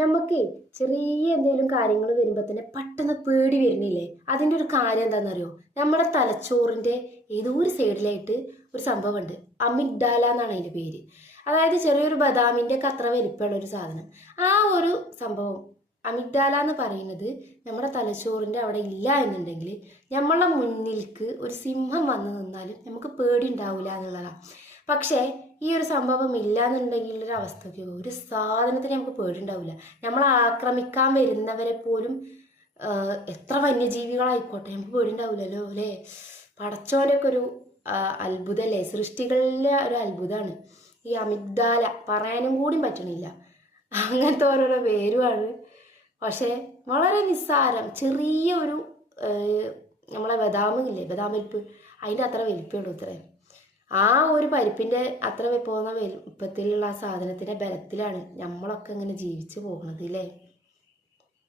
നമുക്ക് ചെറിയ എന്തെങ്കിലും കാര്യങ്ങൾ വരുമ്പോൾ തന്നെ പെട്ടെന്ന് പേടി വരുന്നില്ലേ? അതിൻ്റെ ഒരു കാര്യം എന്താണെന്നറിയോ? നമ്മുടെ തലച്ചോറിൻ്റെ ഏതോ ഒരു സൈഡിലായിട്ട് ഒരു സംഭവമുണ്ട്. അമിഗ്ഡാല എന്നാണ് അതിൻ്റെ പേര്. അതായത് ചെറിയൊരു ബദാമിൻ്റെ ഒക്കെ അത്ര വലിപ്പമുള്ള ഒരു സാധനം. ആ ഒരു സംഭവം അമിഗ്ഡാല എന്ന് പറയുന്നത് നമ്മുടെ തലച്ചോറിൻ്റെ അവിടെ ഇല്ല എന്നുണ്ടെങ്കിൽ നമ്മളെ മുന്നിലേക്ക് ഒരു സിംഹം വന്നു നിന്നാലും നമുക്ക് പേടി ഉണ്ടാവില്ല എന്നുള്ളതാണ്. പക്ഷേ ഈ ഒരു സംഭവം ഇല്ല എന്നുണ്ടെങ്കിൽ ഒരു അവസ്ഥയ്ക്ക് ഒരു സാധനത്തിന് നമുക്ക് പേടിയുണ്ടാവില്ല. നമ്മളെ ആക്രമിക്കാൻ വരുന്നവരെ പോലും എത്ര വന്യജീവികളായിക്കോട്ടെ നമുക്ക് പേടിയുണ്ടാവില്ലല്ലോ അല്ലേ? പടച്ചോനൊക്കെ ഒരു അത്ഭുതമല്ലേ? സൃഷ്ടികളിലെ ഒരു അത്ഭുതമാണ് ഈ അമിഗ്ഡാല. പറയാനും കൂടി പറ്റണില്ല, അങ്ങനത്തെ ഓരോരോ പേരുമാണ്. പക്ഷേ വളരെ നിസ്സാരം, ചെറിയ ഒരു നമ്മളെ ബദാമില്ലേ, ബദാം പരിപ്പ്, അതിൻ്റെ അത്ര വലിപ്പമുള്ളൂ ഇത്രയും. ആ ഒരു പരിപ്പിൻ്റെ അത്ര പോകുന്ന വലിപ്പത്തിലുള്ള ആ സാധനത്തിൻ്റെ ബലത്തിലാണ് നമ്മളൊക്കെ ഇങ്ങനെ ജീവിച്ചു പോകുന്നത് അല്ലേ?